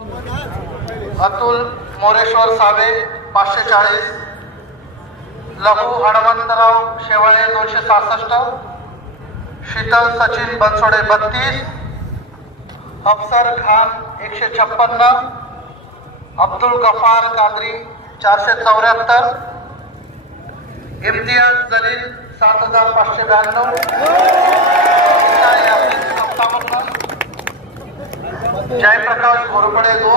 Atul Moreshwar save 540, लहू हणवंतराव शेवाळे 266, शीतल सचिन बनसोडे 32, अफसर खान 156, अब्दुल गफार कादरी 474, इम्तियाज जलील 7592, यासिन 57, जयप्रकाश घोरपडे 2,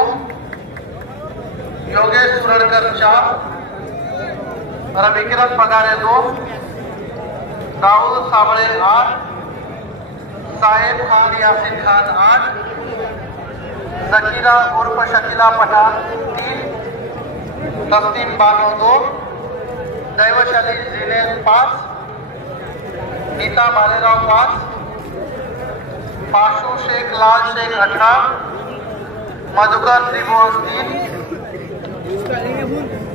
योगेश सुरडकर 4, रविकिरण पगारे 2, राहुल साबळे 8, साहेब खान यासिन खान 8, जकीरा उर्फ शकीला पठाण 3, तस्लीम बानो 2, दैवशाली जिनेद 5, नीता भालेराव 5, पाशु शेख लाल शेख 18, मधुकर त्रिभुवन 3,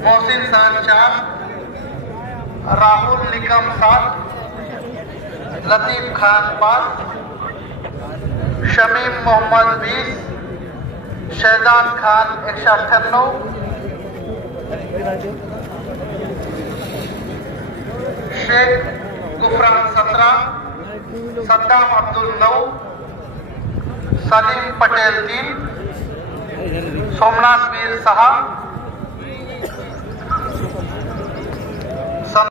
मोहसिन खान 4, राहुल निकम 7, लतीफ खान 5, शमीम मोहम्मद 20, शहजाद खान 198, शेख गुफरान 17, सद्दाम अब्दुल 9, सलीम पटेल 3, सोमनाथ वीर 6,